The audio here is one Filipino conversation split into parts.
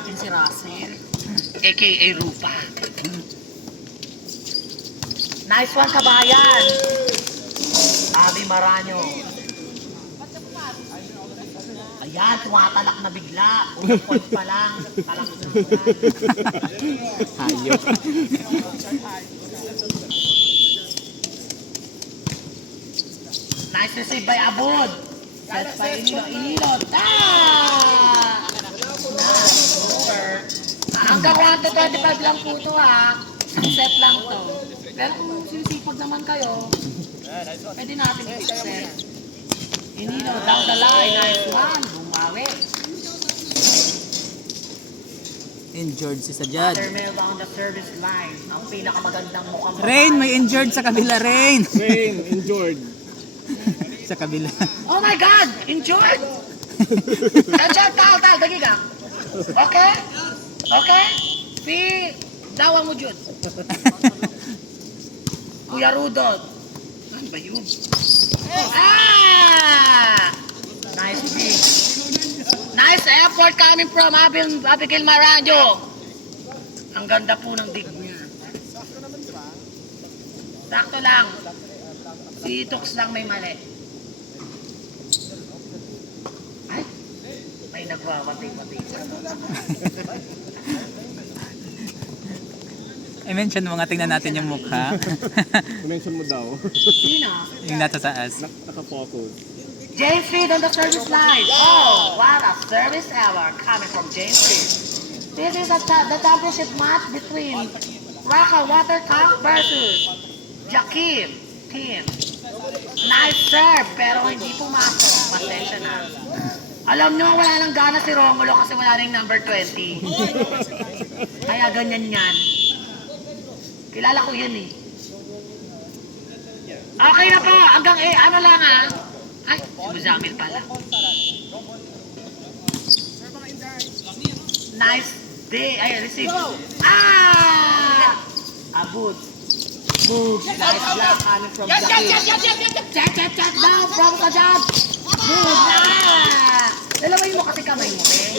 natin si Russell, aka Rupa. Nice one, kabayan! Abi Maranyo. Ayan, tumatalak na bigla. Unang point pa lang. Talak na Hayop. Nice receive by Abud. Set by Inilo. Nice over. Hanggang 1 to 25 lang po ito ha. Set lang to. Pero kung sinisipag naman kayo, pwede natin i-set. Inilo down the line. Nice one. Bumawi. Injured si Sajad. Termel down the service line. Ang pinakamagandang mukhang babae. Rain, may injured sa kabila, Rain. Rain, injured. Sa kabila. Oh my God! Injured? Nandiyan, tal, dagiga. Okay? Okay? Dawa mo dyan. Kuya Rudolph. Ano ba yun? Ah! Nice dig. Nice effort coming from Abigail Maranyo. Ang ganda po ng dig niya. Sakto lang. Si Tox lang may mali. Ay, may nagwawatay-watay. I-mention mo nga, tingnan natin yung mukha. Mention mo daw. Sino? Yung nasa taas. Naka-focus. James Reed on the service line. Oh, what a service error coming from James Reed. This is the championship match between Raka Water Tank versus Jakim Team. Nice serve, pero hindi pumasok. Pasensya na. Alam nyo, wala nang gana si Romulo kasi wala nang number 20. Kaya ganyan yan. Kilala ko yun eh. Okay na po, hanggang ano lang ah. Ay, si Buzamil pala. Nice day. Ay, receive. Ah! Abud. Move. Nice block coming from Jackie. Check down from Sajad. Move na! Dalawin mo kasi kamay mo, eh.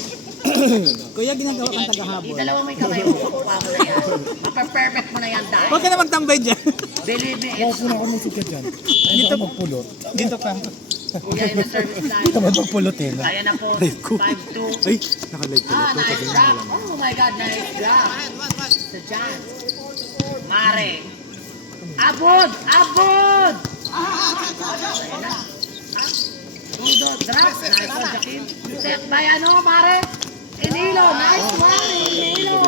Kuya, ginagawa kang tagahabol. Dalawa mo yung kamay mo. Kukuha mo na yan. Mapa-perfect mo na yan dahil. Huwag ka na magtambay dyan. Believe me, it's Ako musik ka dyan. Dito Ayaw magpulot. Dito pa. kuya in the service line. Dito man magpulot eh. Ayan na po, Live ko. 5-2. Ay, naka-live ko. Ah, nice drop. Oh my God, nice drop. Sa Jan. Mare. Abod! Abod! Ayan na. Rudo, drop. Nice one, Jakim. Set by ano, Mare? Inilo. Nice one, Inilo.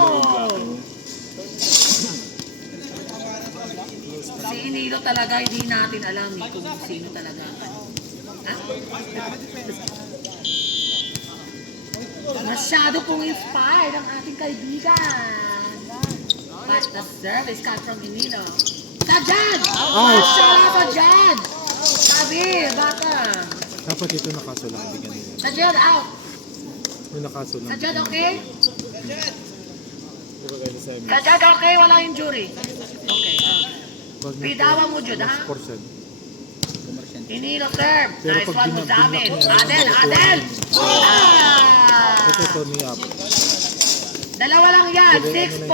Si Inilo talaga, hindi natin alam eh kung sino talaga. Ha? Masyado pong inspired ang ating kaibigan. But the service cut from Inilo. Sajad! Masyala Sajad! Sabi, baka. Dapat ito nakaso lang. Bigyan nila. Sajad out. Yung nakaso lang. Sajad okay? Puro kayo sa amin. Sajad okay? Wala injury. Okay. Wag mo Bidawa mo dyan, ha? portion. Inilo serve. Pero Nice pag one mo sa amin. Adel! ito, Adel! ito ni up. Dalawa lang yan. 6-4.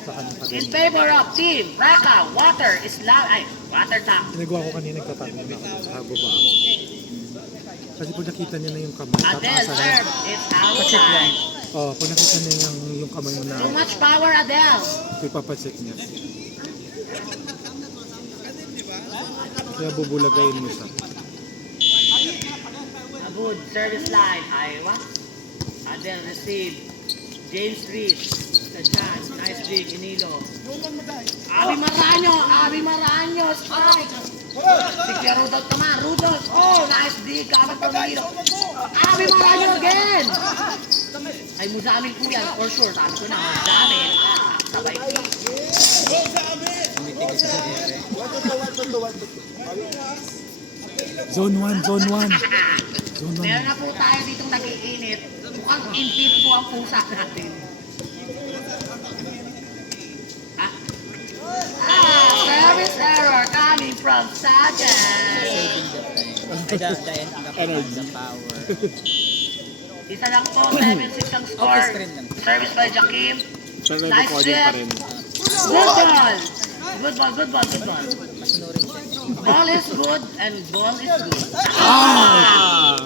Sa kanya In favor of team Raka Water Islam. Ay, Water Tank. Ginagawa ko kanina, nagtatanong na ako sa baba. Kasi pag nakita niya na yung kamay, Adel tataasa niya. serve. It's outside. Oh, pag nakita niya yung kamay mo na, Too much power, Adel. ipapacheck niya. Kaya bubulagayin mo siya. Abud, service line. Iowa. Adel receive. James Reed. Sajan. Nice dig. Inilo. Abi Maranyo. Abi Maranyo. Strike. Si Kuya Rudolph naman. Rudolph. Oh, nice dig. Kamit from Inilo. Abi Maranyo again. Ay, Muzamil po yan. For sure. Sabi ko na. Muzamil. Sabay ko. Zone 1, zone 1. Zone 1. Meron na po tayo ditong nag-iinit. Mukhang intit po ang pusa natin. Service error coming from Sajan. The power. Isa lang po, 7-6 ang score. Office screen lang. service by Jakim. Pero may Nice recording pa shot. rin. Good ball. Good ball, good ball, good ball. Ball is good and ball is good.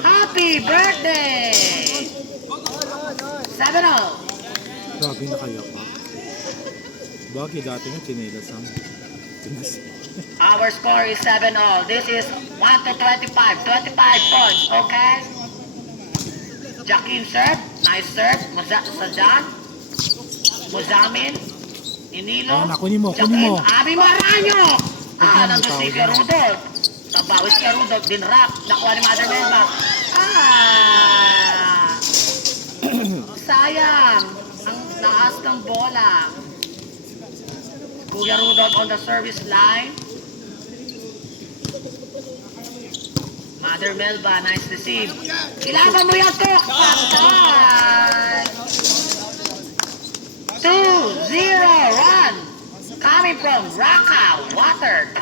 Happy birthday! 7-0. Grabe na kaya pa. Bagay dati nga chinelas ang tinas. Our score is 7-0. This is 1 to 25. 25 points, okay? Jakim serve. Nice serve. Sajan. Muzamin. Inilo. Ayan na, kunin mo, kunin Jakim. mo. Abi Maranyo. Huwag na, Nandun si tawag na. Rudolph. Nabawis kay Rudolph. Dinrap. Nakuha ni Mother Melba. Sayang. Ang taas ng bola. Kuya Rudolph on the service line. Mother Melba, nice receive. Ilaban mo yan, Tok! Patay! 2-0 run! Coming from Raka Water.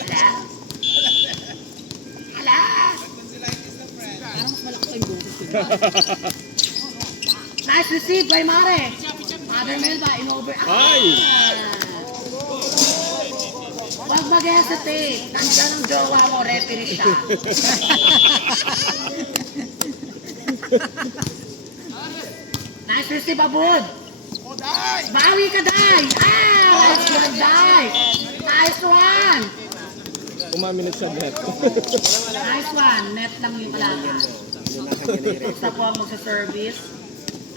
Hala? Hala? Nice receive by Mare. Mother Melba in over. Ay! Huwag mag-hesitate. Nandiyan ang jowa mo, referee siya. Nice receive, Abud. Bawi ka, Day. Nice one, Day. Nice one. Umaminit siya net. Nice one. Net lang yung kalaban. Isa po ang magsa-service.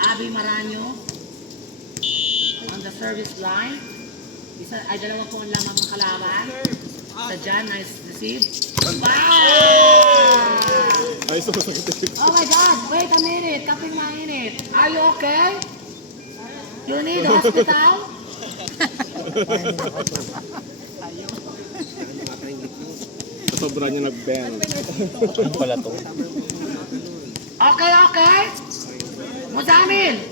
Abi Maranyo. On the service line. Dalawa po ang lamang ng kalaban. Sa dyan, nice receive. Wow! Ay, sumasakit. Oh my God! Wait a minute! Kaping mainit. Are you okay? You need hospital? Sobra niya nag-bend. Ano pala to? Okay, okay? Muzamin!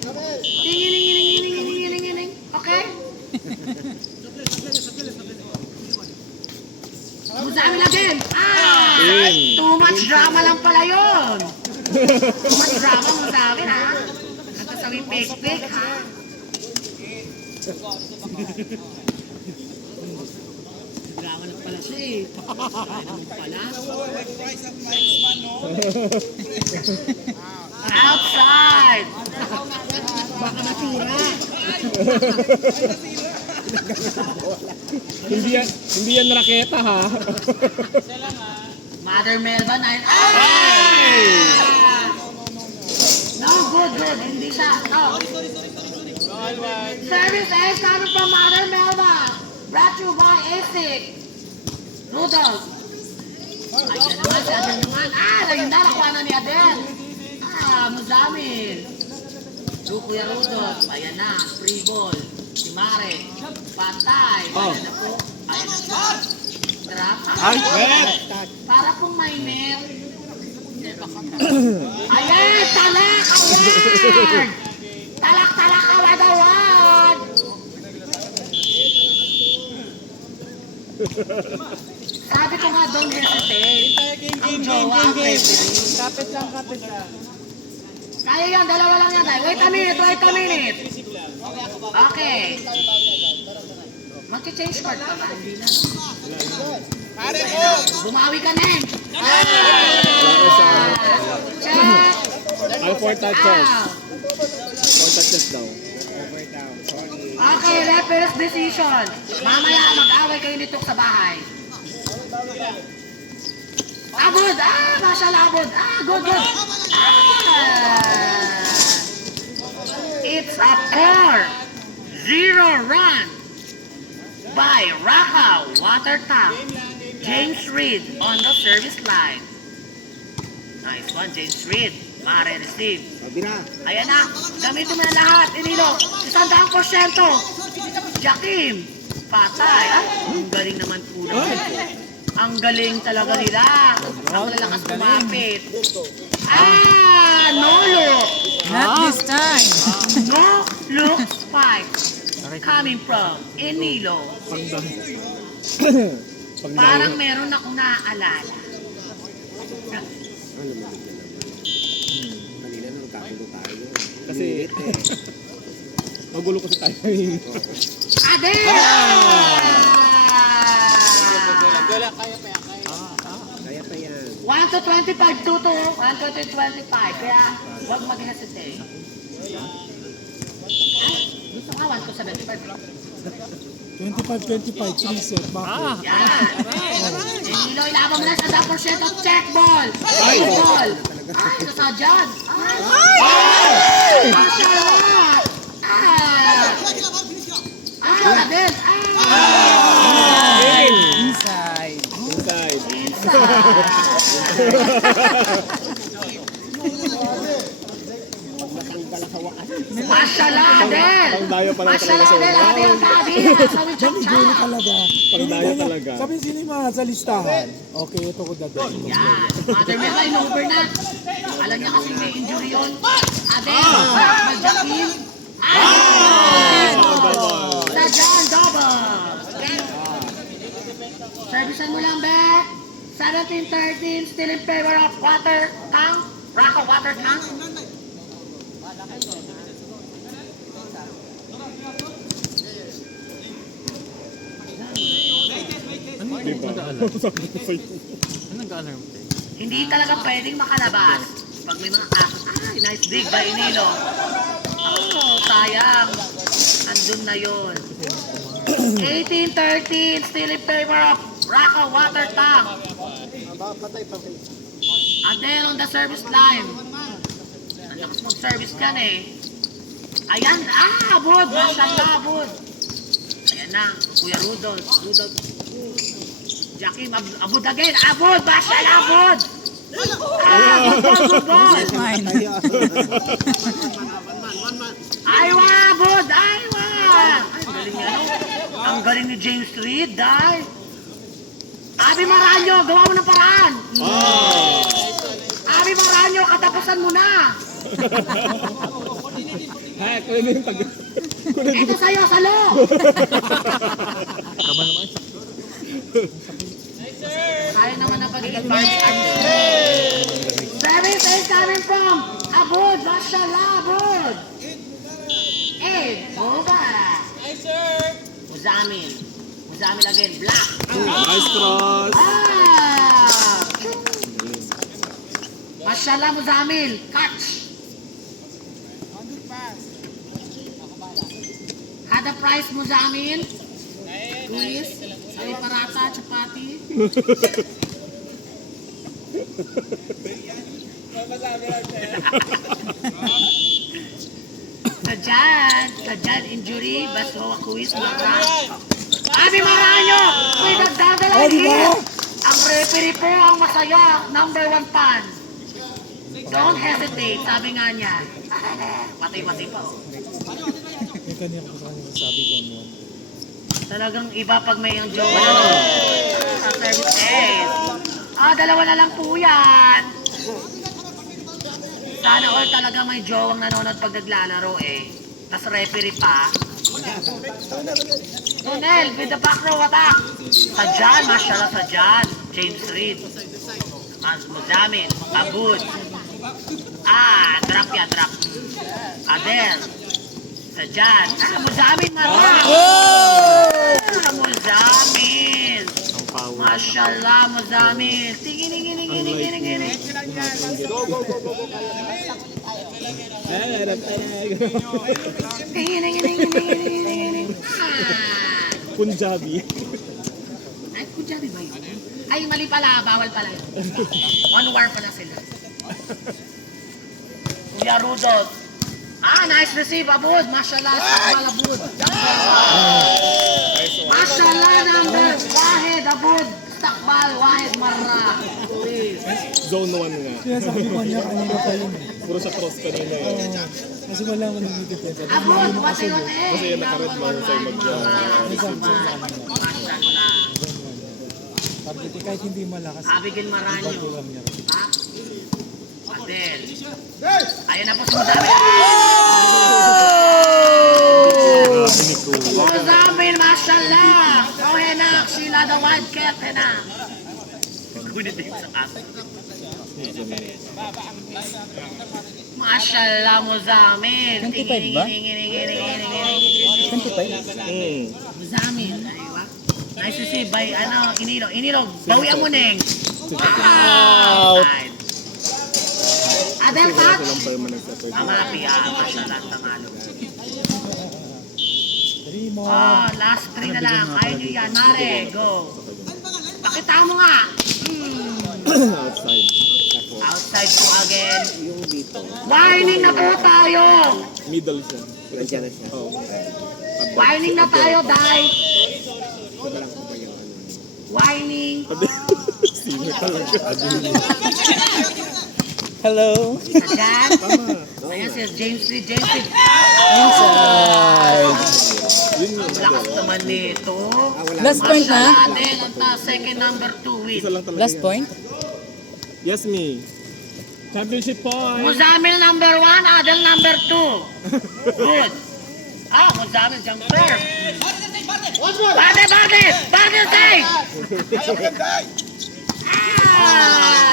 Tingin. Okay? Muzamin again! Too much drama lang pala yun! Too much drama, Muzamin, ha? Nagkasawi fake, ha? Drama lang pala siya, eh. Ay naman pala. Outside! Baka nasira. Hindi yan raketa ha. Mother Melba, 9. No, good. Hindi siya. No. Service A coming from Mother Melba. Brought to you by ASIC. Rudolph. Ayan naman, si Adel naman. Ayun na, nakuha na ni Adel. Muzamin. Kuya Rudolph. Ayan na, free ball. Si Mare. Patay. Ayan na po. Ayan na siya. Trap. Ay, net! Para pong may net. Ayan, talak! Ayan! Talak, awad! Sabi ko nga, don't hesitate. Ang jowa, referee. Kapit lang. Kaya yan, dalawa lang yan. Wait a minute. Okay. Mag-change card ka ba? Hindi na. Bumawi ka na eh. Check. Ay, 4 touches. Out. 4 touches daw. Okay, referee's decision. Mamaya mag-away kayo nito sa bahay. Abud! Mashallah, Abud! Good! It's a 4-0 run by Raka Water Tank. James Reed on the service line. Nice one, James Reed. Mare receive. Ayan na, gamitin mo na lahat. Inilo, 100%. Jakim, patay. Ang galing naman po naman. Ang galing talaga nila. Ang lalakas kumapit. No look. Not this time. No look spike. Coming from Enilo. Parang meron akong naaalala. Kasi, magulo kasi tayo ngayon. Adel! Kaya pa yan. 1 to 25, 2 to 1 to 25. Kaya huwag mag-hesitate. Gusto ka 1 to 75. 25, 3 set. Bakit? Yan. Nilo, ilaban mo lang sa 10% of check ball. Ay! Ball. Ay, nasadyan. Ay! Mashallah. Wala din. Inside. Inside. Mashallah din. Pangdayo pala Mashallah talaga din. sa Ate ang sabi. Sabi Diyan iguli talaga. Pangdayo talaga. Sabi sino yung mga sa listahan? Okay, ito ko dadalhin. Yan. Mother Mesa in-over na. Alam niya kasi may injury yun. Adel. Magjakin. Sadyan. Double. Servicean mo lang, be. 17-13. Still in favor of water tank. Raka water tank. Diba? Sabi ko sa'yo. Ano nag-alarm tayo? Hindi talaga pwedeng makalabas. Pag may mga kaso, ay, nice dig by Inilo. Oh, sayang. Andun na yun. 18-13, still in favor of Raka Water Tank. Adel on the service line. Ang lakas mag-service ka na eh. Ayan, abod, masyadong abod. Ayan na, Kuya Rudolph. Jackie, abod again. Abod, Bashan, abod. Good ball. Mine. Aywa, abod, aywa. Ay, galing niya, no? Ang galing ni James Reed, dahil. Abi Maranyo, gawa mo ng paraan. Abi Maranyo, katapusan mo na. Ha, kunin mo yung tag... Ito sa'yo, salo. Kaba naman. Kaya naman ang pag-advance. Service is coming from Abud, Mashallah, Abud. Boga. Muzamil again, black. Nice cross. Mashallah, Muzamil, catch. Kada price, Muzamil. Luis, sari parata, chapati. Sadyan, injury, baso, kuwis, mata. Abi Maranyo, may nagdadalang hit. Ang referee po ang masaya, number 1 fan. Don't hesitate, sabi nga niya. Matay-matay pa. May kanya ko sa kanya sabi ko mo. Talagang iba pag may yung jowa. Service ace. Dalawa na lang po yan. Sana all talaga may jowang nanonood pag naglalaro eh. Tas referee pa. Tunel with the back row attack. Sadyan, mashallah Sadyan. James Reed. Muzamin. Abud. Drop yan, drop. Adel. Sadyan. Muzamin na rin. Muzamin. Mashallah, Muzamin. Tingin. Punjabi. Ay, Punjabi ba yun? Ay, mali pala. Bawal pala yun. On war pala sila. Kuya Rudolph. Nice receive, Abud. Mashallah, Abud. Mashallah, number Wahid, Abud. Takbal, Wahid, Marra. Zone 1 nga. Kaya sabi ko niya kanina pa yun. Puro sa cross kanina eh. Kasi wala ko nang depensa. Abud, wate-wate. Kasi yan naka-red man sa'yo Mashallah. Target kahit hindi malakas. Abigin Maranyo. Tulang niya. Ha? Adel. Ayan na po si Muzamil. Muzamil, mashallah. Oh, henak. Sila the wildcat, henak. Gunit din sa kaso. Mashallah mo sa amin. 25 ba? 25? Muzamin, aywa. Nice to see by Inilog. Bawian mo neng. Outside. Adel touch. Mamapi mashallah tamalo. Oh, last 3 na lang. Kaya nyo yan. Mare, go. Pakita mo nga. Outside. Outside po again. Warning na po tayo. Middle siya. Nandiyan na siya. Oh. Warning na tayo, Dai. Warning. Sino talaga? Hello. Ayan. Ayan si James Reed. Inside. Yun yun. Lakas naman nito. Last point na? Adel, ang second number 2 win. Isa lang talaga Last yan. point? Yes, me. Championship point. Muzamil number 1, Adel number 2. Good. Muzamil jumper. Bade say!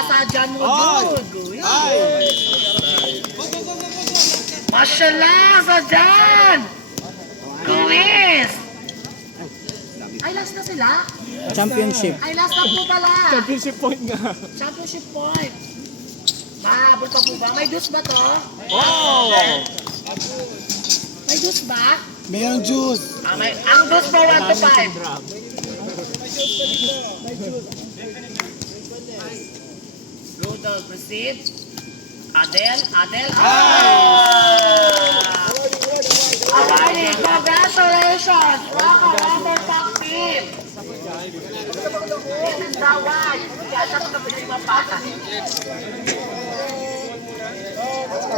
Sadyan mo good. Mashallah, Sadyan! Kuwis! Ay, last na sila? Championship. Ay, last na po pala. Championship point nga. Championship point. Mahabol pa po ba? May dus ba to? May dus ba? Mayroong juice. Ang dus po 1 to 5. Rudolph proceed. Adel. Alrighty, congratulations! Welcome number top team. This is the one. Kaya sa mga pata.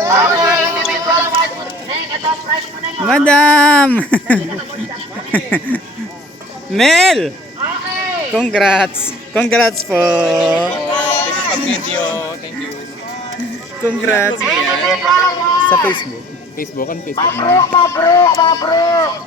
Okay, individual award. Neng, ito prize mo na yun. Madam! Mel! Okay. Congrats! Congrats po! Thank you. Congrats! Individual award. Sa Facebook. Facebook and Facebook. Mabruk.